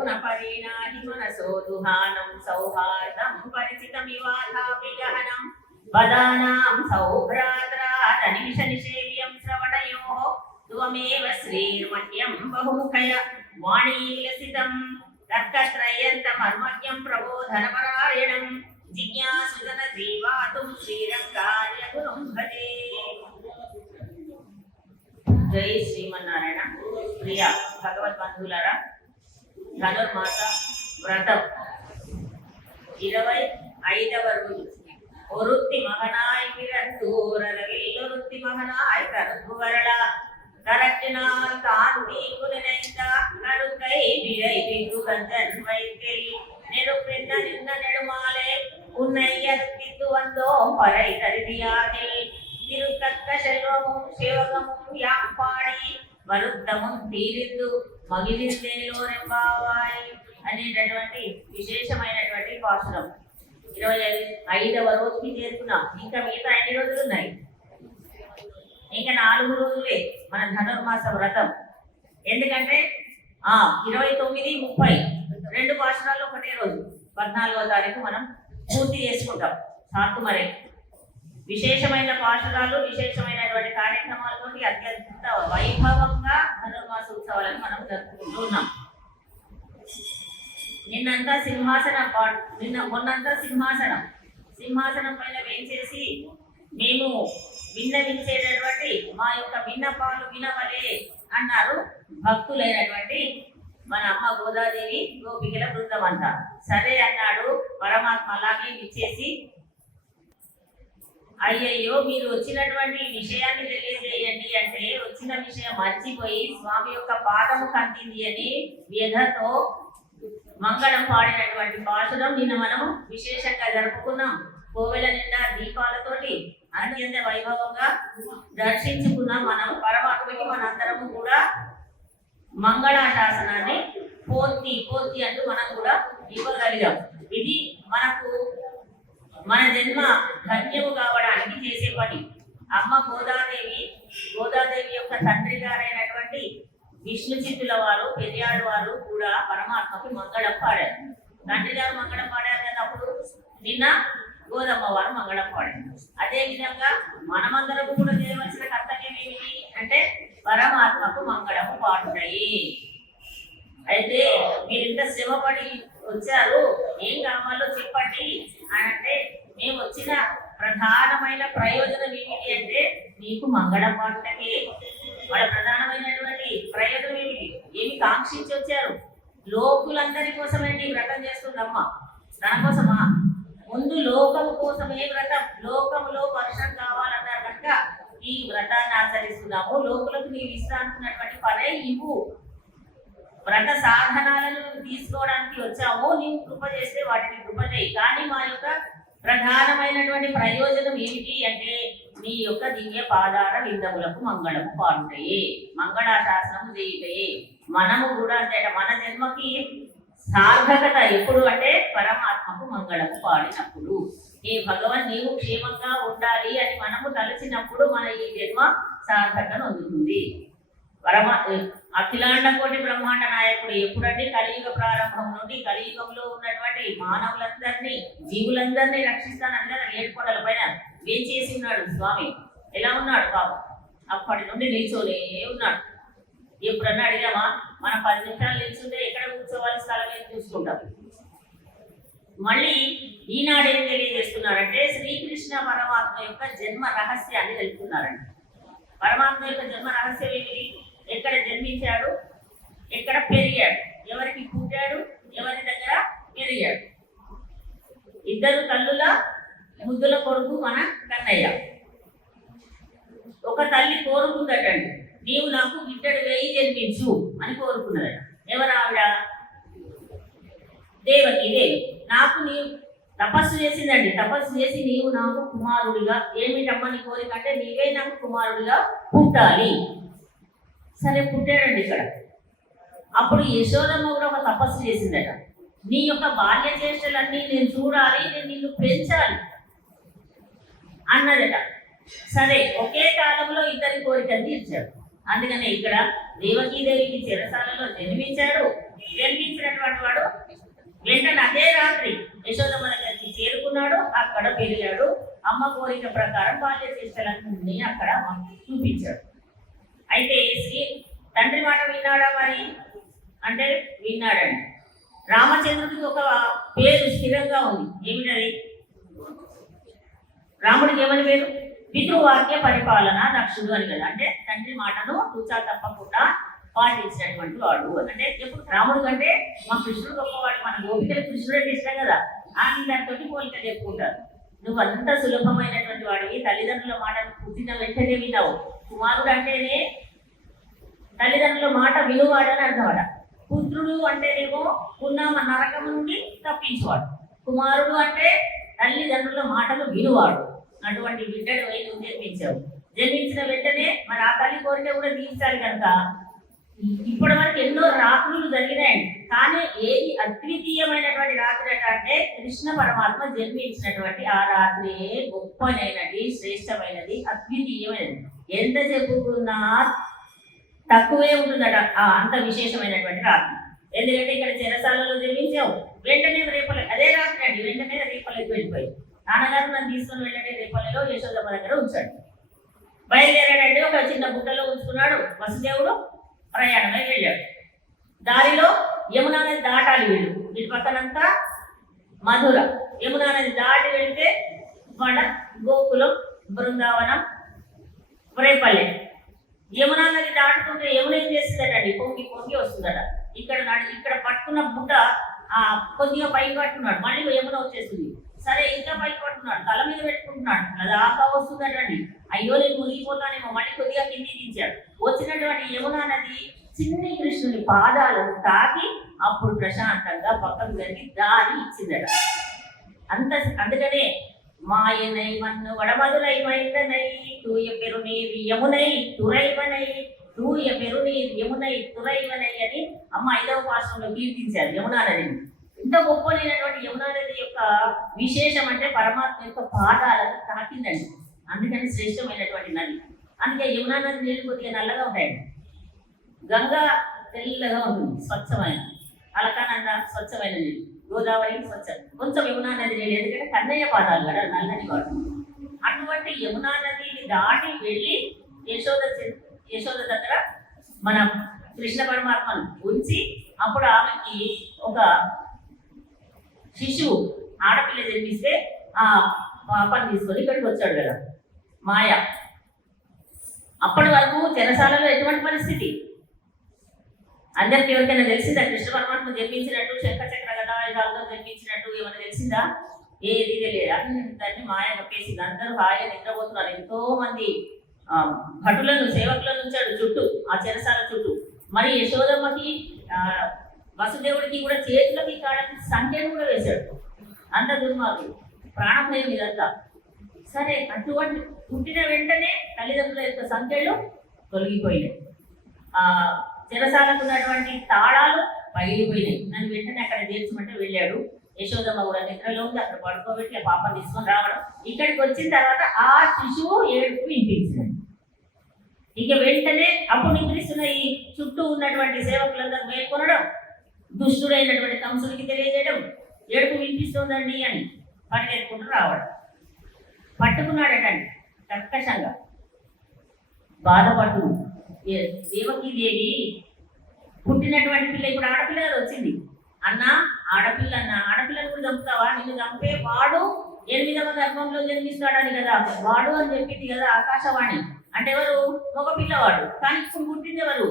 గుణ పరిణాహి మనసో దుహానం సౌహార్దం పరిచితమివాథాపి గహనం వదానాం సౌభ్రాత్రాదనిష నిషేవ్యం శ్రవణయోః త్వమేవ శ్రీర్మహ్యం బహుముఖయ వాణీ విలసితం తర్కత్రయంతమర్మజ్ఞం ప్రబోధనపరాయణం జిజ్ఞాసుజన జీవాతుం శ్రీరంగార్య గురుం భజే. జై శ్రీమన్నారాయణ. ప్రియ భగవద్బంధువులారా, ధనుర్మాస వ్రతం 25వ రోజు. ஒருத்தி மகனாய் பிறந்தூரவில்லொருத்தி மகனாய் கருங்குவரளா கரத்தினால் தான் தீங்கு நினைந்த கருக்கை விரைவிந்து கந்தன் வயிற்றில் நெருப்பென்ன நின்ற நெடுமாலே உன்னை அறுத்தித்து வந்தோம் பறை கருதியாதில் திருத்தக்க செல்வமும் சிவகமும் யாம் பாடி வருத்தமும் తీరిందు మగిలిందేలోరెంబావాయ్ అనేటటువంటి విశేషమైనటువంటి పాసురం 25వ రోజుకి చేరుకున్నాం. ఇంకా మిగతా ఎన్ని రోజులు ఉన్నాయి? ఇంకా 4 రోజులే మన ధనుర్మాస వ్రతం. ఎందుకంటే 29, 30 రెండు పాసురాలు ఒకటే రోజు 14వ తారీఖు మనం పూర్తి చేసుకుంటాం. సాకు మరే విశేషమైన పాసురాలు, విశేషమైనటువంటి కార్యక్రమాలతో అత్యంత వైభవంగా ధనుర్మాస ఉత్సవాలను మనం జరుపుకుంటూ ఉన్నాం. మొన్నంతా సింహాసనం పైన వేంచేసి మేము విన్నవించేటటువంటి మా యొక్క విన్నపాలు వినవలే అన్నారు భక్తులైనటువంటి మన అమ్మ గోదాదేవి గోపికల బృందం అంతా. సరే అన్నాడు పరమాత్మ. అలాగే ఇచ్చేసి, అయ్యయ్యో మీరు వచ్చినటువంటి విషయాన్ని తెలియజేయండి అంటే వచ్చిన విషయం మర్చిపోయి స్వామి యొక్క పాదము కంటింది అని వ్యధతో మంగళం పాడినటువంటి పాసురం నిన్న మనము విశేషంగా జరుపుకున్నాం. కోవెల నిండా దీపాలతోటి అత్యంత వైభవంగా దర్శించుకున్నాం. మనం పరమాత్మకి మనందరము కూడా మంగళాశాసనాన్ని పోతి అంటూ మనం కూడా ఇవ్వగలిగాం. ఇది మనకు మన జన్మ ధన్యము కావడానికి చేసే పని. అమ్మ గోదాదేవి యొక్క తండ్రి గారైనటువంటి విష్ణు చిత్తుల వారు, పెరియాడు వారు కూడా పరమాత్మకి మంగళం పాడారు. తండ్రి గారు మంగళం పాడారు కదా, అప్పుడు నిన్న గోదమ్మ వారు మంగళం పాడారు. అదే విధంగా మనమందరం కూడా చేయవలసిన కర్తవ్యం ఏమిటి అంటే పరమాత్మకు మంగళము పాడుతాయి. అయితే మీరు ఇంత శ్రమపడి వచ్చారు, ఏం కావాలో చెప్పండి అని అంటే మేము వచ్చిన ప్రధానమైన ప్రయోజనం ఏమిటి అంటే మీకు మంగళం పాడుటకే. వాళ్ళ ప్రధానమైనటువంటి ప్రయోజనం ఏమిటి? ఏమి కాంక్షించి వచ్చారు? లోకులందరి కోసమేంటి వ్రతం చేస్తుందమ్మ, తన కోసమా? ముందు లోకము కోసమే వ్రతం. లోకములో వర్షం కావాలన్నారు కనుక ఈ వ్రతాన్ని ఆచరిస్తున్నాము. లోకులకు నీవు ఇస్తానుకున్నటువంటి పనే ఇవ్వు. వ్రత సాధనాలను తీసుకోవడానికి వచ్చాము, నీవు కృప చేస్తే వాటిని కృప చేయి. కానీ మా యొక్క ప్రధానమైనటువంటి ప్రయోజనం ఏమిటి అంటే నీ యొక్క దివ్య పాదార విందములకు మంగళము పాడుతాయి, మంగళాశాసనము చేయుతాయి. మనము కూడా అంటే మన జన్మకి సార్థకత ఎప్పుడు అంటే పరమాత్మకు మంగళము పాడినప్పుడు. ఏ భగవన్ నీవు క్షేమంగా ఉండాలి అని మనము తలచినప్పుడు మన ఈ జన్మ సార్థకత అందుతుంది. అఖిలాండ కోటి బ్రహ్మాండ నాయకుడు ఎప్పుడంటే కలియుగ ప్రారంభం నుండి కలియుగంలో ఉన్నటువంటి మానవులందరినీ, జీవులందరినీ రక్షిస్తానని కదా 7 కొండల పైన వేచేసి ఉన్నాడు స్వామి. ఎలా ఉన్నాడు బాబు? అప్పటి నుండి నిల్చోనే ఉన్నాడు. ఎప్పుడన్నా అడిగామా? మనం 10 నిమిషాలు నిల్చుంటే ఎక్కడ కూర్చోవాలి, స్థలం ఏం చూసుకుంటాం. మళ్ళీ ఈనాడు ఏం తెలియజేస్తున్నారంటే శ్రీకృష్ణ పరమాత్మ యొక్క జన్మ రహస్యాన్ని తెలుపుతున్నారండి. పరమాత్మ యొక్క జన్మ రహస్యం ఏమిటి? ఎక్కడ జన్మించాడు, ఎక్కడ పెరిగాడు, ఎవరికి పుట్టాడు, ఎవరి దగ్గర పెరిగాడు. 2 తల్లుల ముద్దుల కొడుకు మన కన్నయ్య. ఒక తల్లి కోరుకుందటండి, నీవు నాకు బిడ్డడు వేయి జన్మించు అని కోరుకున్నదట. ఎవరు ఆవిడ? దేవకి. నాకు నీవు తపస్సు చేసిందండి. తపస్సు చేసి నీవు నాకు కుమారుడిగా, ఏమిటమ్మ నీ కోరిక అంటే నీవే నాకు కుమారుడిగా పుట్టాలి. సరే పుట్టాడండి ఇక్కడ. అప్పుడు యశోదమ్మ కూడా ఒక తపస్సు చేసిందట, నీ యొక్క బాల్య చేష్టలన్నీ నేను చూడాలి, నేను నిన్ను పెంచాలి అన్నదట. సరే ఒకే కాలంలో 2 కోరికలు తీర్చాడు. అందుకనే ఇక్కడ దేవకీదేవికి చెరసాలలో జన్మించాడు. జన్మించినటువంటి వాడు వెంటనే అదే రాత్రి యశోదమ్మ దగ్గరికి చేరుకున్నాడు. అక్కడ పెరిగాడు. అమ్మ కోరిక ప్రకారం బాల్య చేష్టలన్నీ అక్కడ చూపించాడు. అయితే తండ్రి మాట విన్నాడా మరి అంటే విన్నాడండి. రామచంద్రుడికి ఒక పేరు స్థిరంగా ఉంది. ఏమిటది? రాముడికి ఏమని పేరు? పితృవాక్య పరిపాలన దక్షుడు అని కదా. అంటే తండ్రి మాటను తూచా తప్పకుండా పాటించినటువంటి వాడు. అంటే ఎప్పుడు రాముడు కంటే మా కృష్ణుడు గొప్పవాడు, మన గోపికలు కృష్ణుడే ఇష్టం కదా అని దాంతో పోలిక చెప్పుకుంటారు. నువ్వు అంత సులభమైనటువంటి వాడివి. తల్లిదండ్రుల మాట పుట్టిన వెంటనే విన్నావు. కుమారుడు అంటేనే తల్లిదండ్రుల మాట వినువాడని అర్థమట. పుత్రుడు అంటేనేమో ఉన్న నరకం నుండి తప్పించేవాడు. కుమారుడు అంటే తల్లిదండ్రుల మాటలు వినువాడు. అటువంటి బిడ్డడు వై నువ్వు జన్మించావు. జన్మించిన వెంటనే మరి ఆ తల్లి కోరిక కూడా తీర్చాలి కనుక ఇప్పటి వరకు ఎన్నో రాత్రులు జరిగినాయండి. కానీ ఏది అద్వితీయమైనటువంటి రాత్రి అంటే కృష్ణ పరమాత్మ జన్మించినటువంటి ఆ రాత్రి గొప్పనైనది, శ్రేష్టమైనది, అద్వితీయమైనది. ఎంత చెప్పుకున్నా తక్కువే ఉంటుందట అంత విశేషమైనటువంటి రాత్రి. ఎందుకంటే ఇక్కడ చెరసాలలో జన్మించావు. వెంటనే రేపల్లె అదే రాత్రి అండి. వెంటనే రేపల్లెకి వెళ్ళిపోయి నాన్నగారు నన్ను తీసుకుని వెంటనే రేపల్లెలో యశోదమ్మ దగ్గర ఉంచాడు. బయలుదేరాడండి. ఒక చిన్న బుట్టలో ఉంచుకున్నాడు. వసుదేవుడు ప్రయాణమై వెళ్ళాడు. దారిలో యమునా నది దాటాలి వీళ్ళు. వీటి పక్కనంతా మధుర. యమునా నది దాటి వెళితే మన గోకులం, బృందావనం, రేపల్లె. యమునా నది దాటుతుంటే యమున ఏం చేస్తుందటండి? పొంగి పొంగి వస్తుందట. ఇక్కడ పట్టుకున్న బుట్ట కొద్దిగా పైకి పట్టుకున్నాడు. మళ్ళీ యమున వచ్చేస్తుంది. సరే ఇంకా పైకి పట్టుకున్నాడు. తల మీద పెట్టుకుంటున్నాడు. అది ఆకా వస్తుందటండి. అయ్యో నేను మునిగిపోతానేమో. మళ్ళీ కొద్దిగా కింది దించాడు. వచ్చినటువంటి యమునా నది చిన్ని కృష్ణుని పాదాలను తాకి అప్పుడు ప్రశాంతంగా పక్కకు జరిగి దారి ఇచ్చిందట. అందుకనే మాయనై మన్ను వడమదులై మైందనై తూయ పెరునీర్ యమునై తురైవనై తూయ పెరునీర్ యమునై తురైవనై అని అమ్మ 5వ పాఠంలో కీర్తించారు యమునా నదిని. ఇంత గొప్పనైనటువంటి యమునా నది యొక్క విశేషం అంటే పరమాత్మ యొక్క పాదాలను తాకిందండి. అందుకని శ్రేష్టమైనటువంటి నది. అందుకే యమునా నది నీళ్ళు కొద్దిగా నల్లగా ఉంటాయండి. గంగా తెల్లగా ఉంటుంది, స్వచ్ఛమైన. అలకానంద స్వచ్ఛమైన నీళ్ళు. గోదావరి స్వచ్ఛం. కొంచెం యమునా నది నీళ్ళు ఎందుకంటే కన్నయ్య పాదాలు కదా నల్లని వాడు. అటువంటి యమునా నదిని దాటి వెళ్ళి యశోద దగ్గర మన కృష్ణ పరమాత్మను ఉంచి అప్పుడు ఆమెకి ఒక శిశువు ఆడపిల్ల జన్మిస్తే ఆ పాపను తీసుకొని ఇక్కడికి వచ్చాడు కదా మాయ. అప్పటి వరకు చెరసాలలో ఎటువంటి పరిస్థితి అందరికి ఎవరికైనా తెలిసిందా? కృష్ణ పరమాత్మ జన్మించినట్టు, శంఖ చక్ర గదాయుధాలతో జన్మించినట్టు ఏమైనా తెలిసిందా? ఏది తెలియదు. అందరినీ మాయ కప్పేసింది. అందరూ హాయిగా నిద్రపోతున్నారు. ఎంతో మంది భటులను, సేవకులను ఉంచాడు చుట్టూ, ఆ చెరసాల చుట్టూ. మరి యశోదమ్మకి వసుదేవుడికి కూడా చేతులకి కాళ్ళకి సంఖ్యను కూడా వేశాడు. అంత దుర్మార్గుడు, ప్రాణభయం ఇదంతా. సరే, అటువంటి పుట్టిన వెంటనే తల్లిదండ్రుల యొక్క సంఖ్యలు తొలగిపోయినాయి. చెరసాలకు ఉన్నటువంటి తాళాలు పగిలిపోయినాయి. నన్ను వెంటనే అక్కడ చేర్చమంటే వెళ్ళాడు. యశోదమ్మ కూడా నిద్రలో ఉంది. అక్కడ పడుకోబెట్టి ఆ పాపను తీసుకొని రావడం. ఇక్కడికి వచ్చిన తర్వాత ఆ శిశువు ఏడుపు వినిపించింది. ఇక వెంటనే అప్పుడు నిద్రిస్తున్న ఈ చుట్టూ ఉన్నటువంటి సేవకులందరూ మేల్కొనడం, దుష్టుడైనటువంటి కంసుడికి తెలియజేయడం, ఏడుపు వినిపిస్తుందండి అని పరిగెత్తుకుంటూ రావడం. పట్టుకున్నాడటండి కర్కశంగా, బాధపడుతుంది. దేవకీదేవి పుట్టినటువంటి పిల్ల ఇప్పుడు ఆడపిల్ల వచ్చింది. ఆడపిల్లను కూడా చంపుతావా? నిన్ను చంపే వాడు 8వ గర్భంలో జన్మిస్తాడని కదా వాడు అని చెప్పింది కదా ఆకాశవాణి. అంటే ఎవరు? మగ పిల్లవాడు. కానీ ఇప్పుడు పుట్టింది ఎవరు?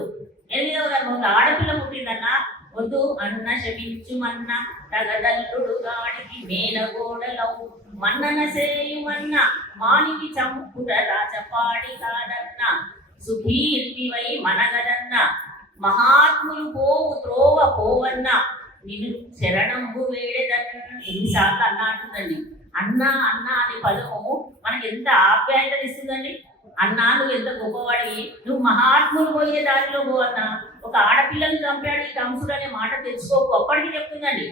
8వ గర్భంలో ఆడపిల్ల పుట్టిందన్నా. వద్దు అన్న శపించుమన్న తగదల్లుడు గాడికి మేనగోడలవు మన్నన సేయుమన్న మానివి చంపుట రాచపాడి కాదన్న సుఖీర్తివై మనగదన్న మహాత్ములు పోవు త్రోవ పోవన్న నిన్ను శరణంబు వేడేదన్న. ఎన్నిసార్లు అన్న అంటుందండి. అన్న అన్న అనే పదము మనకి ఎంత ఆప్యాయతను ఇస్తుందండి. అన్నా నువ్వు ఎంత గొప్పవాడివి, నువ్వు మహాత్ములు పోయే దారిలో పో అన్న. ఒక ఆడపిల్లని చంపాడు ఈ కంసుడు అనే మాట తెచ్చుకోకు అప్పటికి చెప్తుందండి.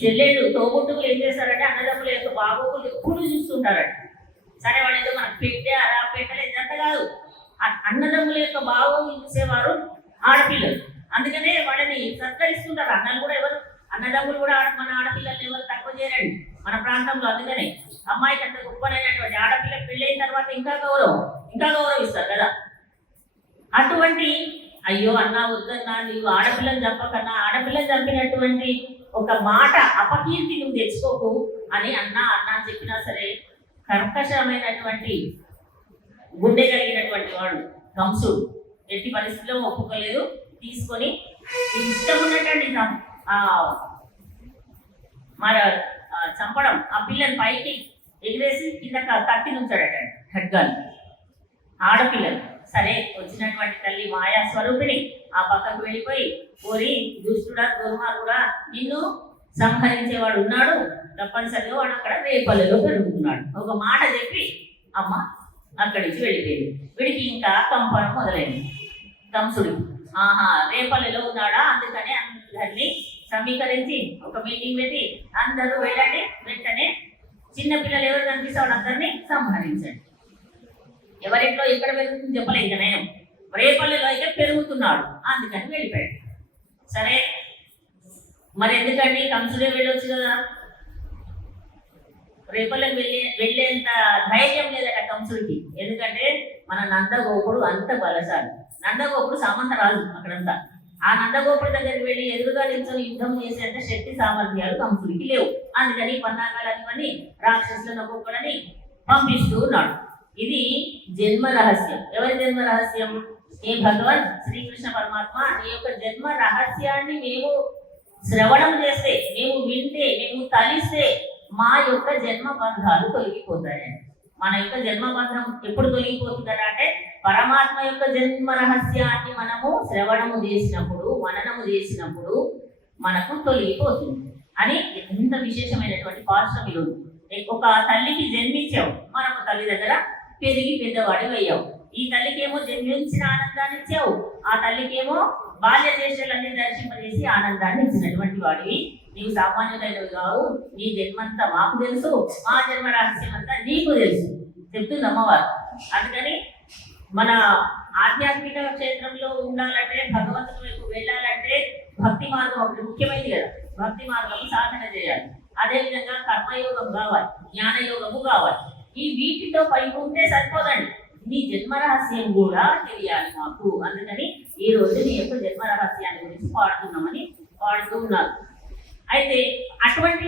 చెల్లెళ్ళు తోబుట్టుకులు ఏం చేస్తారంటే అన్నదమ్ముల యొక్క బాగోగులు ఎప్పుడు చూస్తుంటారంట. సరే వాళ్ళు ఏదో మనకు పెట్టే అలా పెట్టలే ఇదంతా కాదు. అన్నదమ్ముల యొక్క భావం చూసేవారు ఆడపిల్లలు. అందుకనే వాళ్ళని సత్కరిస్తుంటారు. అన్నలు కూడా ఎవరు, అన్నదమ్ములు కూడా మన ఆడపిల్లల్ని ఎవరు తక్కువ చేయరండి మన ప్రాంతంలో. అందుకనే అమ్మాయికి అంత గొప్పనైనటువంటి ఆడపిల్లకి పెళ్ళైన తర్వాత ఇంకా గౌరవిస్తారు కదా. అటువంటి అయ్యో అన్నా వద్దన్నా నీవు ఆడపిల్లని చంపకన్నా, ఆడపిల్లని చంపినటువంటి ఒక మాట అపకీర్తి నువ్వు తెచ్చుకోకు అని అన్నా చెప్పినా సరే కర్కశమైనటువంటి గుండె కలిగినటువంటి వాడు కంసుడు ఎట్టి పరిస్థితిలో ఒప్పుకోలేదు. తీసుకొని ఇష్టం ఉన్నటువంటి మరి చంపడం, ఆ పిల్లని పైకి ఎగిరేసి కింద కత్తి నుంచాడట ఖడ్గాని ఆడపిల్లలు. సరే వచ్చినటువంటి తల్లి మాయా స్వరూపిణి ఆ పక్కకు వెళ్ళిపోయి, ఓరి దుష్టుడా దుర్మార్గుడా, నిన్ను సంహరించేవాడు ఉన్నాడు, తప్పనిసరిగా వాడు అక్కడ రేపల్లెలో పెరుగుతున్నాడు ఒక మాట చెప్పి అమ్మ అక్కడి నుంచి వెళ్ళిపోయింది. వీడికి ఇంకా కంపనం మొదలైంది కంసుడి. రేపల్లెలో ఉన్నాడా, అందుకని అందరినీ సమీకరించి ఒక మీటింగ్ పెట్టి అందరూ వెళ్ళండి, వెంటనే చిన్నపిల్లలు ఎవరు కనిపిస్తాడు అందరినీ సంహరించండి. ఎవరింట్లో ఎక్కడ పెరుగుతుంది చెప్పలేదు ఇంకా నేను, రేపల్లెలో అయితే పెరుగుతున్నాడు అందుకని వెళ్ళిపోయాడు. సరే మరి ఎందుకండి కంసుడే వెళ్ళొచ్చు కదా, రేపల్లెకి వెళ్ళేంత ధైర్యం లేదట కంసుడికి. ఎందుకంటే మన నందగోపుడు అంత బలశాలి. నందగోపుడు సామంతరాజు అక్కడంతా. ఆ నందగోపుడి దగ్గరికి వెళ్ళి ఎదురుగా నిల్చొని యుద్ధం చేసేంత శక్తి సామర్థ్యాలు కంసుడికి లేవు. అందుకని పన్నాగాలని రాక్షసులను ఒక్కొక్కడని పంపిస్తూ ఉన్నాడు. ఇది జన్మ రహస్యం. ఎవరి జన్మ రహస్యం? ఏ భగవాన్ శ్రీకృష్ణ పరమాత్మ నీ యొక్క జన్మ రహస్యాన్ని మేము శ్రవణం చేస్తే, మేము వింటే, మేము తలిస్తే మా యొక్క జన్మ బంధాలు తొలగిపోతాయి. మన యొక్క జన్మ బంధం ఎప్పుడు తొలగిపోతుందట అంటే పరమాత్మ యొక్క జన్మ రహస్యాన్ని మనము శ్రవణము చేసినప్పుడు, మననము చేసినప్పుడు మనకు తొలగిపోతుంది అని ఎంత విశేషమైనటువంటి పాఠశాల. ఒక తల్లికి జన్మించావు, మరొక తల్లి దగ్గర పెరిగి పెద్దవాడి అయ్యావు. ఈ తల్లికేమో జన్మించిన ఆనందాన్ని ఇచ్చావు, ఆ తల్లికేమో బాల్య దేశాలన్నీ దర్శింపజేసి ఆనందాన్ని ఇచ్చినటువంటి వాడివి. నీవు సామాన్యులైనవి కావు, నీ జన్మంతా మాకు తెలుసు, మా జన్మ రహస్యం అంతా నీకు తెలుసు చెప్తుంది అమ్మవారు. అందుకని మన ఆధ్యాత్మిక క్షేత్రంలో ఉండాలంటే, భగవంతుని వైపు వెళ్ళాలంటే భక్తి మార్గం ఒకటి ముఖ్యమైనది కదా. భక్తి మార్గం సాధన చేయాలి, అదేవిధంగా కర్మయోగం కావాలి, జ్ఞానయోగము కావాలి. ఈ వీటితో పైకి ఉంటే సరిపోదండి, నీ జన్మ రహస్యం కూడా తెలియాలి మాకు. అందుకని ఈ రోజు నీ యొక్క జన్మ రహస్యాన్ని గురించి పాడుతూ ఉన్నారు. అయితే అటువంటి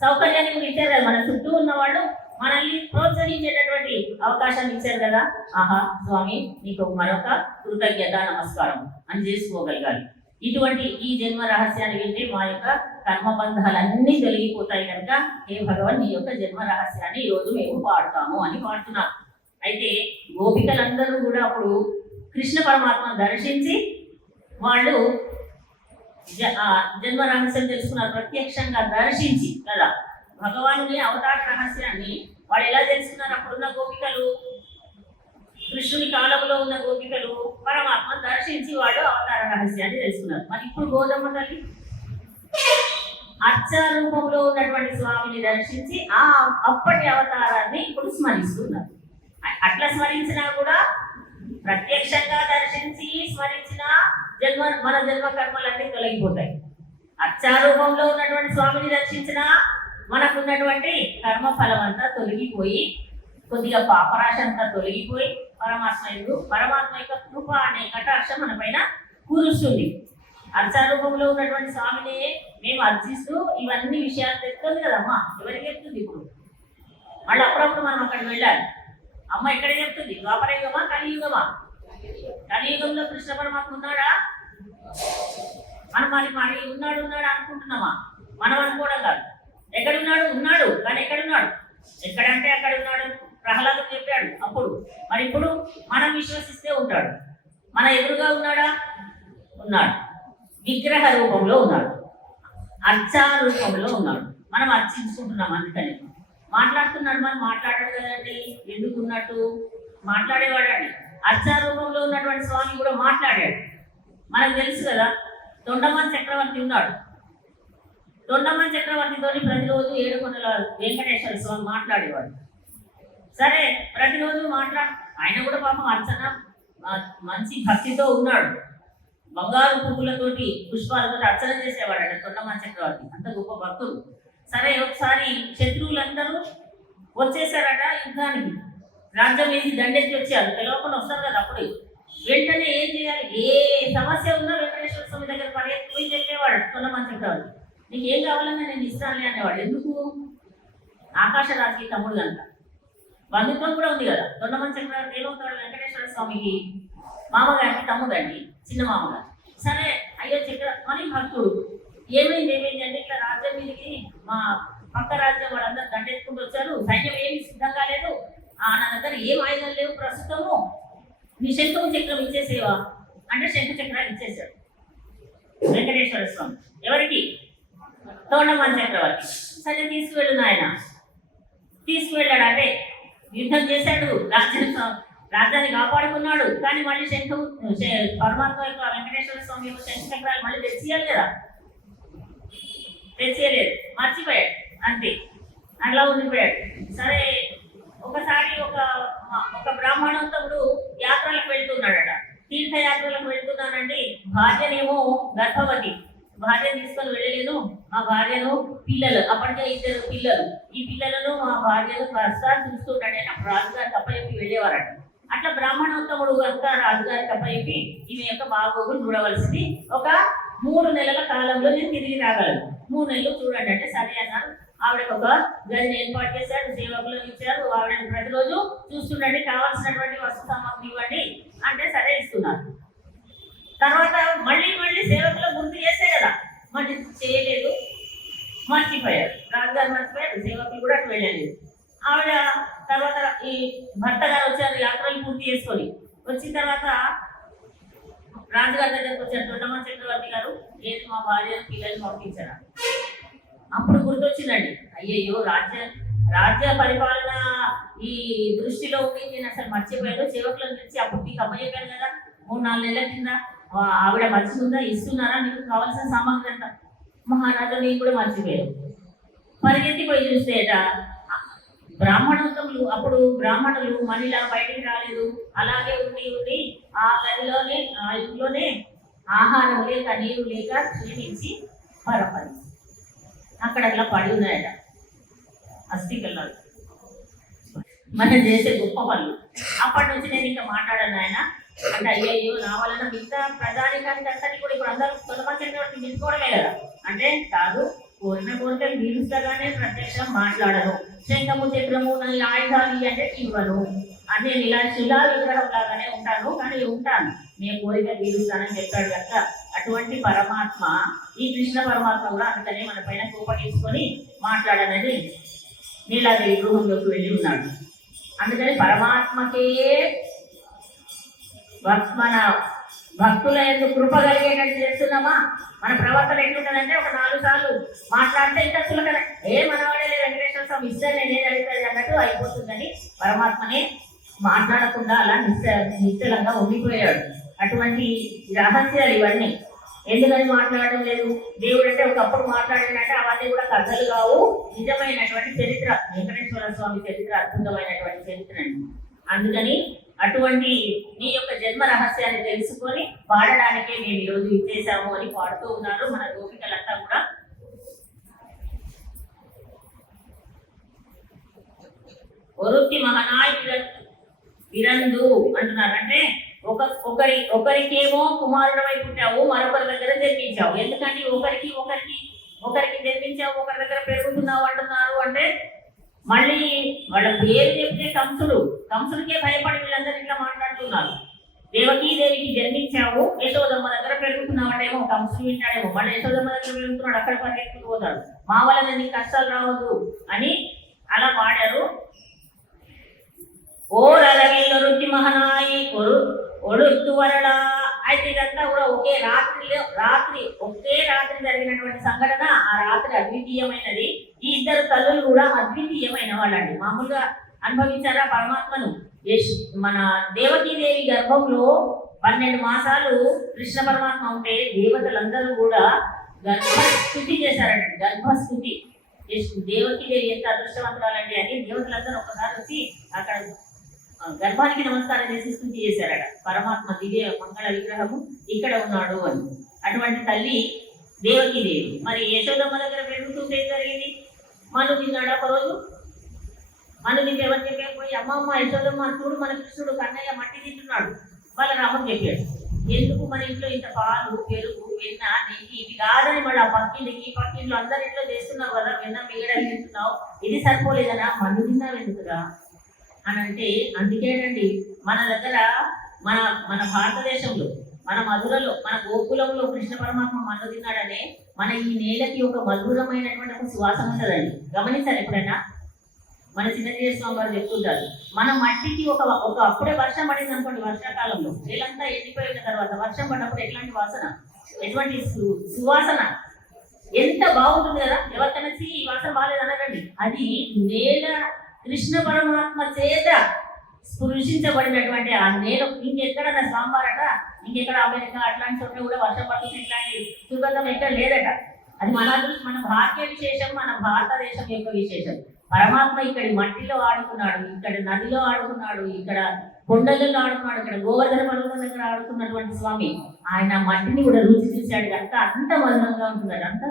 సౌకర్యాన్ని కూడా ఇచ్చారు కదా, మన చుట్టూ ఉన్న వాళ్ళు మనల్ని ప్రోత్సహించేటటువంటి అవకాశాన్ని ఇచ్చారు కదా. స్వామి నీకు మరొక కృతజ్ఞత నమస్కారం అని చేసుకోగలగాలి. ఇటువంటి ఈ జన్మ రహస్యాన్ని వింటే మా యొక్క కర్మబంధాలన్నీ తొలగిపోతాయి కనుక హే భగవాన్ నీ యొక్క జన్మ రహస్యాన్ని ఈరోజు మేము పాడుతాము అని పాడుతున్నాం. అయితే గోపికలందరూ కూడా అప్పుడు కృష్ణ పరమాత్మను దర్శించి వాళ్ళు జన్మ రహస్యం తెలుసుకున్నారు, ప్రత్యక్షంగా దర్శించి కదా. భగవానుని అవతార రహస్యాన్ని వాళ్ళు ఎలా తెలుసుకున్నారు? అప్పుడున్న గోపికలు, కృష్ణుని కాలంలో ఉన్న గోపికలు పరమాత్మను దర్శించి వాళ్ళు అవతార రహస్యాన్ని తెలుసుకున్నారు. మరి ఇప్పుడు గోదమ్మ తల్లి అర్చ రూపంలో ఉన్నటువంటి స్వామిని దర్శించి ఆ అప్పటి అవతారాన్ని ఇప్పుడు స్మరిస్తున్నారు. అట్లా స్మరించినా కూడా, ప్రత్యక్షంగా దర్శించి స్మరించిన మన జన్మ కర్మలన్నీ తొలగిపోతాయి. అర్చారూపంలో ఉన్నటువంటి స్వామిని దర్శించినా మనకున్నటువంటి కర్మ ఫలం అంతా తొలగిపోయి, కొద్దిగా పాపరాశి అంతా తొలగిపోయి పరమాత్మ యొక్క కృప అనే కటాక్షం మన పైన కురుస్తుంది. అర్చారూపంలో ఉన్నటువంటి స్వామిని మేము అర్చిస్తూ ఇవన్నీ విషయాలు చెప్తుంది కదమ్మా. ఎవరికి చెప్తుంది? ఇప్పుడు మళ్ళీ అప్పుడప్పుడు మనం అక్కడికి వెళ్ళాలి. అమ్మ ఎక్కడ చెప్తుంది? ద్వాపరయుగమా కలియుగమా? కలియుగంలో కృష్ణ పరమాత్మ ఉన్నాడా? మనం మరి ఉన్నాడు అనుకుంటున్నామా? మనం అనుకోవడం కాదు. ఎక్కడున్నాడు? ఉన్నాడు, కానీ ఎక్కడున్నాడు? ఎక్కడంటే అక్కడ ఉన్నాడు. ప్రహ్లాదు చెప్పాడు అప్పుడు. మరి ఇప్పుడు మనం విశ్వసిస్తే ఉంటాడు. మన ఎదురుగా ఉన్నాడా? ఉన్నాడు. విగ్రహ రూపంలో ఉన్నాడు, అర్చా రూపంలో ఉన్నాడు. మనం అర్చించుకుంటున్నాం. అందుకని మాట్లాడుతున్నాడు. మనం మాట్లాడాడు కదండి. ఎందుకు ఉన్నట్టు మాట్లాడేవాడండి. అర్చా రూపంలో ఉన్నటువంటి స్వామి కూడా మాట్లాడాడు. మనకు తెలుసు కదా, తొండమాన్ చక్రవర్తి ఉన్నాడు. తొండమాన్ చక్రవర్తితో ప్రతిరోజు 7 కొండల వెంకటేశ్వర స్వామి మాట్లాడేవాడు. సరే ప్రతిరోజు ఆయన కూడా పాపం అర్చన మంచి భక్తితో ఉన్నాడు. బంగారు పువ్వులతోటి పుష్పాలతో అర్చన చేసేవాడు తొండమాన్ చక్రవర్తి, అంత గొప్ప భక్తుడు. సరే ఒకసారి శత్రువులందరూ వచ్చేసారట యుద్ధానికి, రాజ్యం వేసి దండెత్తి వచ్చారు, తెలవకుండా వస్తారు కదా అప్పుడు. వెంటనే ఏం చేయాలి, ఏ సమస్య ఉన్నా వెంకటేశ్వర స్వామి దగ్గర పరిగెత్తి పోయి చెప్పేవాడు తొండమాన్ చక్రవర్తి. నీకు ఏం కావాలన్నా నేను ఇస్తానులే అనేవాడు. ఎందుకు? ఆకాశరాజుకి తమ్ముడు కనుక, బంధుత్వం కూడా ఉంది కదా. తొండమాన్ చక్రవర్తి ఏమవుతాడు, వెంకటేశ్వర స్వామికి మామగారికి తమ్ముడండి, చిన్న మామగారు. సరే అయ్యో చక్రవర్తి భక్తుడు, ఏమైంది అంటే ఇట్లా రాజ్యం మీదకి మా పక్క రాజ్యం వాళ్ళందరూ దండెత్తుకుంటూ వచ్చారు, సైన్యం ఏమి సిద్ధం కాలేదు, నా దగ్గర ఏం ఆయుధాలు లేవు ప్రస్తుతము, నీ శంఖము చక్రం ఇచ్చేసేవా అంటే శంఖ చక్రాలు ఇచ్చేసాడు వెంకటేశ్వర స్వామి. ఎవరికి? తొండమాన్ చక్రవర్తి. సరే తీసుకువెళ్ళు నాయన. తీసుకువెళ్ళాడు. అంటే యుద్ధం చేశాడు, రాజ్యాన్ని కాపాడుకున్నాడు. కానీ మళ్ళీ శంఖము పరమాత్మ యొక్క వెంకటేశ్వర స్వామి యొక్క శంఖ చక్రాలు మళ్ళీ తెచ్చియాలి కదా, తెచ్చేయలేదు, మర్చిపోయాడు, అంతే అట్లా ఉండిపోయాడు. సరే ఒకసారి ఒక బ్రాహ్మణోత్తముడు యాత్రలకు వెళ్తున్నాడట, తీర్థయాత్రలకు వెళ్తున్నానండి. భార్యనేమో గర్భవతి, భార్యను తీసుకొని వెళ్ళలేను, మా భార్యను పిల్లలు, అప్పటికే 2 పిల్లలు, ఈ పిల్లలను మా భార్యను కాస్త చూస్తుంటాడని రాజుగారికి అప్పచెప్పి వెళ్ళేవారట. అట్లా బ్రాహ్మణోత్తముడు అంతా రాజుగారికి అప్పచెప్పి ఈమె యొక్క బాగోగులు చూడవలసింది, ఒక 3 నెలల కాలంలో నేను తిరిగి రాగలను, 3 నెలలు చూడండి అంటే సరే అన్నారు. ఆవిడకు ఒక గదిని ఏర్పాటు చేశాడు, సేవకులను ఇచ్చారు, ఆవిడని ప్రతిరోజు చూస్తుండండి, కావాల్సినటువంటి వస్తు సామాగ్రి ఇవ్వండి అంటే సరే ఇస్తున్నారు. తర్వాత మళ్ళీ సేవకులు గుర్తు చేస్తే కదా, మళ్ళీ చేయలేదు, మర్చిపోయారు, రాజుగారు మర్చిపోయారు, సేవకులు కూడా అటు వెళ్ళలేదు. ఆవిడ తర్వాత ఈ భర్త గారు వచ్చారు యాత్రలు పూర్తి చేసుకొని. వచ్చిన తర్వాత రాజుగారి దగ్గరకు వచ్చారు తొండమాన్ చక్రవర్తి గారు, ఏది మా భార్య పిల్లల్ని పంపించారు. అప్పుడు గుర్తొచ్చిందండి, అయ్యయ్యో రాజ్య పరిపాలన ఈ దృష్టిలో ఉండి నేను అసలు మర్చిపోయాను, సేవకులను తెచ్చి అప్పుడు మీకు అమ్మయ్యాను కదా 3-4 నెలల కింద, ఆవిడ మర్చిపోయిందా, ఇస్తున్నారా నీకు కావాల్సిన సామాగ్రి అంతా. మహారాజు నేను కూడా మర్చిపోయాను. పరిగెత్తిపోయి చూస్తేట బ్రాహ్మణోత్తములు, అప్పుడు బ్రాహ్మణులు మనిలా బయటికి రాలేదు, అలాగే ఉండి ఆ గదిలోనే ఆ ఇంట్లోనే ఆహారం లేక నీరు లేక క్షీణించి పరపడి అక్కడ అట్లా పడి ఉన్నాయట అస్థికల్లో. మనం చేసే గొప్ప పనులు. అప్పటి నుంచి నేను ఇంకా మాట్లాడాను ఆయన అంటే, అయ్యయ్యో నా వలన మిగతా ప్రజానికానికి అంతటి కూడా ఇప్పుడు అందరూ తొండమాన్ చక్రవర్తి నిలుచుకోవడమే కదా అంటే, కాదు కోరిన కోరికలు తీరుస్తగానే ప్రత్యక్షం మాట్లాడను, శంఖము చక్రము నా ఆయుధాలు అంటే ఇవ్వను, అని నేను ఇలా శిలా విగ్రహం లాగానే ఉంటాను, కానీ ఉంటాను, నేను కోరిక తీరుస్తానని చెప్పాడు కనుక అటువంటి పరమాత్మ ఈ కృష్ణ పరమాత్మ కూడా అందుకనే మన పైన కోపగించుకొని మాట్లాడనని నీలాదేవి గృహంలోకి వెళ్ళి ఉన్నాడు. అందుకని పరమాత్మకే మన భక్తుల ఎందుకు కృప కలిగేటట్టు చేస్తున్నామా? మన ప్రవర్తన ఎట్లుంటుందంటే, ఒక 4 సార్లు మాట్లాడితే ఇంకా చులకన, మనవాడే వెంకటేశ్వర స్వామి ఇస్తే నేనే అడుగుతుంది అన్నట్టు అయిపోతుందని పరమాత్మనే మాట్లాడకుండా అలా నిశ్చలంగా ఉండిపోయాడు. అటువంటి రహస్యాలు ఇవన్నీ. ఎందుకని మాట్లాడడం లేదు? దేవుడు అంటే ఒకప్పుడు మాట్లాడినట్టే అవన్నీ కూడా కథలు కావు, నిజమైనటువంటి చరిత్ర, వెంకటేశ్వర స్వామి చరిత్ర అద్భుతమైనటువంటి చరిత్ర అండి. అందుకని అటువంటి నీ యొక్క జన్మ రహస్యాన్ని తెలుసుకొని పాడడానికే మేము ఈరోజు ఇచ్చేసాము అని పాడుతూ ఉన్నారు మన గోపికలంతా కూడా. ఒరుత్తి మహనాయ్ విరందు అంటున్నారు. అంటే ఒకరికేమో కుమారుడవై పుట్టావు, మరొకరి దగ్గర జన్మించావు. ఎందుకంటే ఒకరికి జన్మించావు, ఒకరి దగ్గర పెరుగుతున్నావు అంటున్నారు. అంటే మళ్ళీ వాళ్ళ పేరు చెప్తే కంసుడికే భయపడి వీళ్ళందరూ ఇట్లా మాట్లాడుతున్నారు. దేవకీదేవికి జన్మించావు, యశోదమ్మ దగ్గర పెరుగుతున్నావాడేమో, కంసుడు వింటాడేమో, మళ్ళీ యశోదమ్మ దగ్గర పెరుగుతున్నాడు, అక్కడ పరిగెత్తుకు పోతాడు, మా వల్ల నీకు కష్టాలు రావద్దు అని అలా పాడారు. ఓ రలవిల్లొరుతి మహనాయి ఒడుత్తు వరడా. అయితే ఇదంతా కూడా ఒకే రాత్రి జరిగినటువంటి సంఘటన. ఆ రాత్రి అద్వితీయమైనది. ఈ 2 తల్లులు కూడా అద్వితీయమైన వాళ్ళండి. మామూలుగా అనుభవించారా పరమాత్మను? మన దేవకీదేవి గర్భంలో 12 మాసాలు కృష్ణ పరమాత్మ ఉంటే దేవతలందరూ కూడా గర్భస్థుతి చేశారండి. గర్భస్థుతి. దేవకీదేవి ఎంత అదృష్టవంతురాలండి అని దేవతలందరూ ఒకసారి వచ్చి అక్కడ గర్భానికి నమస్కారం చేసి స్థుతి చేశారట. పరమాత్మ దివ్య మంగళ విగ్రహము ఇక్కడ ఉన్నాడు అని. అటువంటి తల్లి దేవకీదేవి. మరి యశోదమ్మ దగ్గర పెరుగుతూ ఏం జరిగింది? మను తిన్నాడు ఒకరోజు. మను తింటే ఎవరు చెప్పారు? పోయి అమ్మమ్మ యశోదమ్మ చూడు మన కృష్ణుడు కన్నయ్య మట్టి తింటున్నాడు. వాళ్ళ రాముడు చెప్పాడు. ఎందుకు మన ఇంట్లో ఇంత పాలు పెరుగు వెన్న నెయ్యి ఇవి కాదని మళ్ళీ ఆ పక్కింటికి ఈ పక్కింట్లో అందరి ఇంట్లో చేస్తున్నావు కదా, వెన్న మిగడలు తింటున్నావు, ఇది సరిపోలేదనా? మన్ను తిన్నావు ఎందుకురా అని అంటే, అందుకేనండి మన దగ్గర మన మన భారతదేశంలో మన మధురలో మన గోకులంలో కృష్ణ పరమాత్మ మన్ను తిన్నాడనే మన ఈ నేలకి ఒక మధురమైనటువంటి ఒక సువాసన ఉంటుందండి. గమనించారు ఎప్పుడైనా? మన చిన్నజీవ స్వామి వారు చెప్తుంటారు, మన మట్టికి ఒక అప్పుడే వర్షం పడింది అనుకోండి, వర్షాకాలంలో నేలంతా ఎండిపోయిన తర్వాత వర్షం పడినప్పుడు ఎట్లాంటి వాసన, ఎటువంటి సువాసన ఎంత బాగుంటుంది కదా. ఎవరికైనా ఈ వాసన బాగాలేదనరండి, అది నేల కృష్ణ పరమాత్మ చేత స్పృశించబడినటువంటి ఆ నేల. ఇంకెక్కడన్నా స్వామివారట, ఇంకెక్కడ అమెరికా అట్లాంటి చోట్ల కూడా వర్షం పడుతుంది, ఇట్లాంటి సుగంధం ఎక్కడ లేదట. అది మన మన భాగ్య విశేషం, మన భారతదేశం యొక్క విశేషం. పరమాత్మ ఇక్కడి మట్టిలో ఆడుకున్నాడు, ఇక్కడ నదిలో ఆడుకున్నాడు, ఇక్కడ కొండలలో ఆడుకున్నాడు, ఇక్కడ గోవర్ధన పర్వతం దగ్గర ఆడుకున్నటువంటి స్వామి ఆయన మట్టిని కూడా రుచి చూశాడు కనుక అంత మధురంగా ఉంటుందట, అంత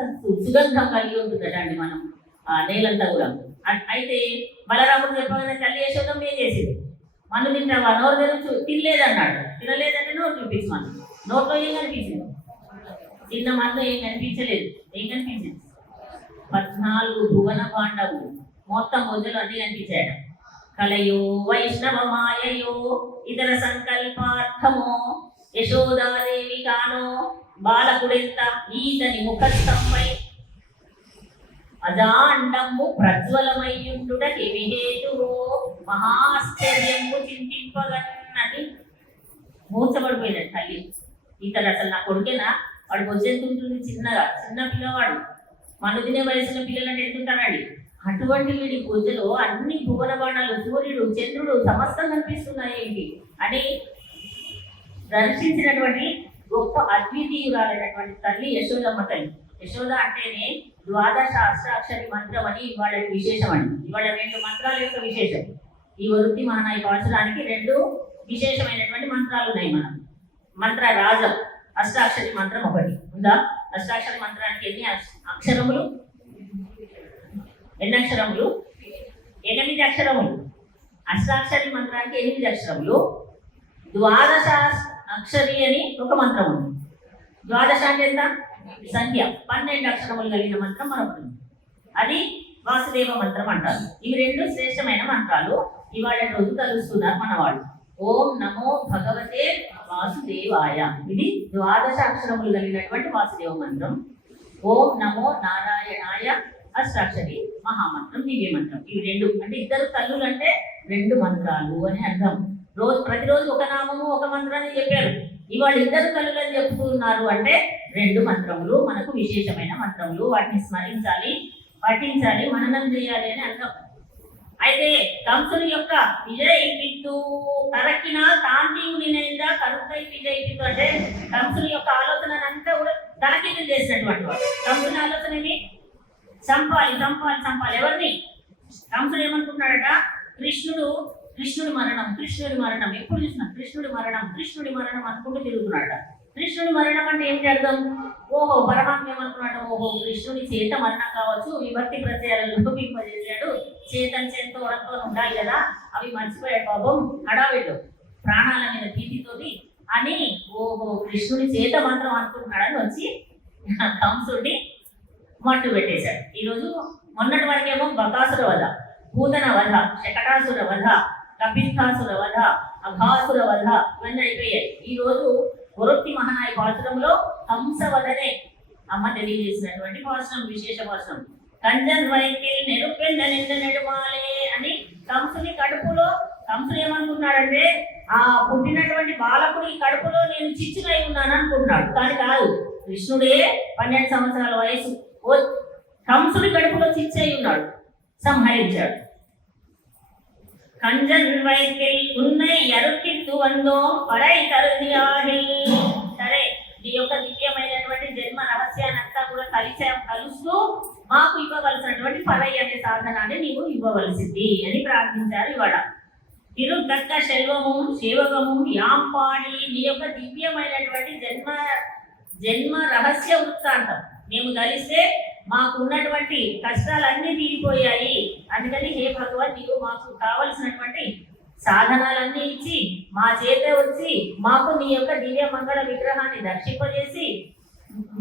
సుగంధం కలిగి ఉంటుందట అండి మనం ఆ నేలంతా కూడా. అయితే బలరాముడు చెప్పగానే తల్లి యశోదమ్మ ఏం చేసింది? మన్ను తింటావా? నోరు తెరుచు. తినలేదన్నాడు. తినలేదంటే నోరు చూపించు. మనం నోట్లో ఏం కనిపించింది? చిన్న మన్ను ఏం కనిపించలేదు. ఏం కనిపించింది? 14 భువన పాండవులు మొత్తం మొదలు అన్ని కనిపించాడు. కలయో వైష్ణవ మాయయో ఇతర సంకల్పార్థమో యశోదాదేవి కానో బాలకుడెంత ఈతని ముఖస్థంపై అజాండంబు ప్రజ్వలమయ్యుండుటకి విహేతువో మహాశ్చర్యంబు చింతింపగన్నది. మూర్చబడిపోయింది తల్లి. ఇతడు అసలు నా కొడుకేనా? వాడు బొజ్జెంతుంటుంది, చిన్నగా చిన్న పిల్లవాడు. మన్ను తినే వయసులో పిల్లలంటే ఎంతుంటారండి. అటువంటి వీడి పూజలో అన్ని భువన బాణాలు, సూర్యుడు చంద్రుడు సమస్తం కనిపిస్తున్నాయి ఏంటి అని దర్శించినటువంటి గొప్ప అద్వితీయురాలైనటువంటి తల్లి యశోదమ్మ తల్లి. యశోద అంటేనే ద్వాదశ అష్టాక్షరి మంత్రం అని ఇవాళ విశేషం అండి. ఇవాళ 2 మంత్రాల యొక్క విశేషం. ఈ వృత్తి మహానాయి పాల్చడానికి 2 విశేషమైనటువంటి మంత్రాలు ఉన్నాయి. మనం మంత్ర రాజం అష్టాక్షరి మంత్రం ఒకటి ఉందా? అష్టాక్షరి మంత్రానికి ఎన్ని అక్షరములు? ఎన్ని అక్షరములు? 8 అక్షరములు. అష్టాక్షరి మంత్రానికి 8 అక్షరములు. ద్వాదశ అక్షరి అని ఒక మంత్రం ఉంది. ద్వాదశ అంటే ఎంత? సంఖ్య. 12 అక్షరములు కలిగిన మంత్రం మరొకటి, అది వాసుదేవ మంత్రం అంటారు. ఇవి 2 శ్రేష్టమైన మంత్రాలు. ఇవాళ రోజు కలుస్తున్నారు మన వాళ్ళు. ఓం నమో భగవతే వాసుదేవాయ, ఇది ద్వాదశ అక్షరములు కలిగినటువంటి వాసుదేవ మంత్రం. ఓం నమో నారాయణాయ అష్టాక్షరి మహామంత్రం, దివ్య మంత్రం. ఇవి 2 అంటే ఇద్దరు తల్లులు అంటే 2 మంత్రాలు అని అర్థం. ప్రతిరోజు ఒక నామము ఒక మంత్రాన్ని చెప్పారు. ఇవాళ ఇద్దరు తల్లులు అని చెప్తున్నారు అంటే 2 మంత్రములు మనకు విశేషమైన మంత్రములు. వాటిని స్మరించాలి, పఠించాలి, మననం చేయాలి అని అర్థం. అయితే కంసుని యొక్క విజయపిత్తు కరక్కిన కాంతియునినైంద కరుకై విజయపిత్తు అంటే కంసుని యొక్క ఆలోచన అంతా కూడా తలకిందు చేసినటువంటి వాడు. కంసుని ఆలోచన ఏమి? చంపాలి చంపాలి చంపాలి. ఎవరిని? కంసుడు ఏమనుకుంటున్నాడట? కృష్ణుడి మరణం ఎప్పుడు చూసినా కృష్ణుడి మరణం అనుకుంటూ తిరుగుతున్నాడట. కృష్ణుడి మరణం అంటే ఏమిటి అర్థం? ఓహో, పరమాత్మ ఏమనుకున్నాడు? ఓహో, కృష్ణుడి చేత మరణం కావచ్చు, విభక్తి ప్రత్యయాలను లోపింపజేసాడు, చేతంతో ఉడకతో ఉండాలి కదా, అవి మర్చిపోయాడు పాపం హడావిడు ప్రాణాల మీద భీతితోటి అని. ఓహో, కృష్ణుడి చేత మంత్రం అనుకుంటున్నాడని వచ్చి కంసుడిని మట్టు పెట్టేశాడు. ఈరోజు మొన్నటి వరకేమో బకాసుర వధ, పూతన వధ, శకటాసుర వధ, కపిస్థాసుర వధ, అఘాసుర వధ ఇవన్నీ అయిపోయాయి. ఈరోజు వృత్తి మహానాయ పాత్రంలో హంసవదనే అమ్మ తెలియజేసినటువంటి పాత్రం, విశేష పాత్రం. కంజన్ వైకిల్ నెరుపెంద నింద నెడుమాలే అని కంసుని కడుపులో కంసుడు ఏమనుకున్నాడంటే ఆ పుట్టినటువంటి బాలకుడి కడుపులో నేను చిచ్చునై ఉన్నాను అనుకుంటున్నాడు. కానీ కాదు, కృష్ణుడే 12 సంవత్సరాల వయసు కంసుడి కడుపులో చిచ్చై ఉన్నాడు, సంహరించాడు. కంజన్ వైకిల్ ఉన్నై ఎరుకిత్తు వందో పడై తరుణియాహిల్. సరే, నీ యొక్క దివ్యమైనటువంటి జన్మ రహస్యాన్ని అంతా కూడా కలుస్తూ మాకు ఇవ్వవలసినటువంటి పడై అనే సాధనాన్ని నీవు ఇవ్వవలసింది అని ప్రార్థించారు. ఇవాళ తిరుగక్క శెల్వము శివగము యాంపాడి నీ యొక్క దివ్యమైనటువంటి జన్మ రహస్య వృత్తాంతం మేము ధరిస్తే మాకున్నటువంటి కష్టాలన్నీ తీరిపోయాయి. అందుకని హే భగవాన్ నీవు మాకు కావలసినటువంటి సాధనాలన్నీ ఇచ్చి మా చేత వచ్చి మాకు నీ యొక్క దివ్య మంగళ విగ్రహాన్ని దర్శింపజేసి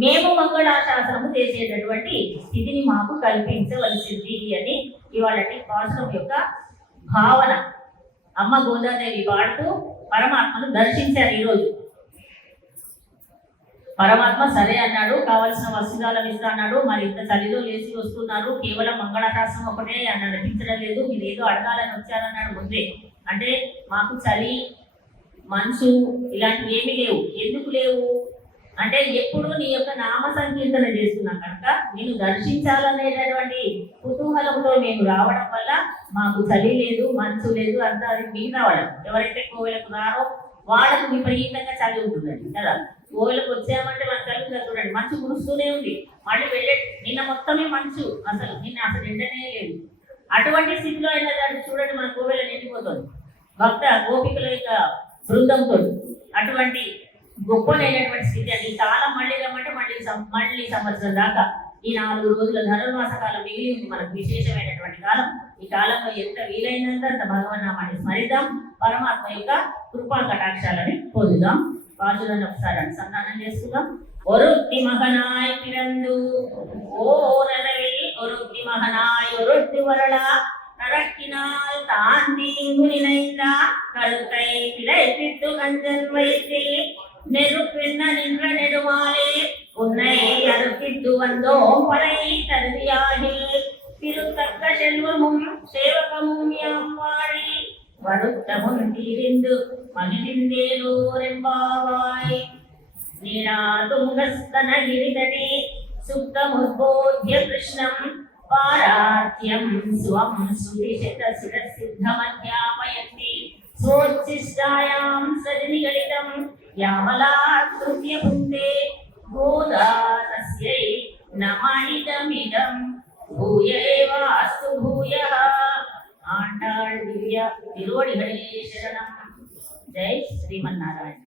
మేము మంగళాశాసనము చేసేటటువంటి స్థితిని మాకు కల్పించవలసింది అని ఇవాళ పాఠం యొక్క భావన. అమ్మ గోదాదేవి పాడుతూ పరమాత్మను దర్శించారు. ఈరోజు పరమాత్మ సరే అన్నాడు, కావలసిన వస్తువులను ఇస్తా అన్నాడు. మరి ఇంత చలిలో లేచి వస్తున్నారు, కేవలం మంగళాశాసనం ఒకటే అని అనిపించడం లేదు, మీరు ఏదో అడగాలని వచ్చారన్నాడు ముందే. అంటే మాకు చలి మనసు ఇలాంటివి ఏమీ లేవు. ఎందుకు లేవు అంటే ఎప్పుడు నీ యొక్క నామ సంకీర్తన చేస్తున్నాం కనుక నేను దర్శించాలనేటటువంటి కుతూహలంతో మేము రావడం వల్ల మాకు చలి లేదు, మనసు లేదు. అంతా అది మిగతా వాళ్ళం ఎవరైతే కోవిలకు రారో వాళ్ళకు విపరీతంగా చలి ఉంటుందండి కదా. కోవిలకు వచ్చామంటే మన చలి చూడండి, మంచు కురుస్తూనే ఉంది. మళ్ళీ నిన్న మొత్తమే మంచు, నిన్న అసలు ఎండనే లేదు. అటువంటి స్థితిలో అయినా దాన్ని చూడండి మన కోవిల నిండిపోతుంది భక్త గోపికల యొక్క బృందంతో. అటువంటి గొప్పనైనటువంటి స్థితి అది. ఈ కాలం మళ్ళీ రమ్మంటే మళ్ళీ సంవత్సరం దాకా ఈ 4 రోజుల ధనుర్మాస కాలం మిగిలి ఉంది మనకు, విశేషమైనటువంటి కాలం. ఈ కాలంలో ఎంత వీలైనంత అంత భగవన్నామాన్ని స్మరిద్దాం, పరమాత్మ యొక్క కృపా కటాక్షాలని పొందుదాం. బాజులను ఒకసారి అనుసంధానం చేసుకుందాం. ఒరుత్తి మహనాయ్ పిరందు ఓరలవి ఒరుత్తి మహనాయ్ ఒరుత్తి వరళ நரக்கினால் தான் தீங்கு நினைந்தா கருத்தை பிழைப்பித்து கஞ்சன் வைத்தே நெருப்பென்ன நின்ற நெடுமாலே உன்னை அறுப்பித்து வந்தோம் படை தருதியாகி திருத்தக்க செல்வமும் சேவகமும் யாம்பாடி வருத்தமும் தீரிந்து மகிழ்ந்தேலோரெம்பாவாய் நீடா துங்கஸ்தன கிரிதடி சுத்தமுத்போத்ய கிருஷ்ணம் పారాత్యం స్వం సువిశిష్టసిద్ధమధ్యాపయతి స్వోచ్ఛిష్టాయాం సజనిగళితం యామలాకృత్య పుంతే గోదా తస్యై నమః భూయ ఏవాస్తు భూయః. ఆండాళ్ దివ్య తిరువడిகளே శరణం. జై శ్రీమన్నారాయణ.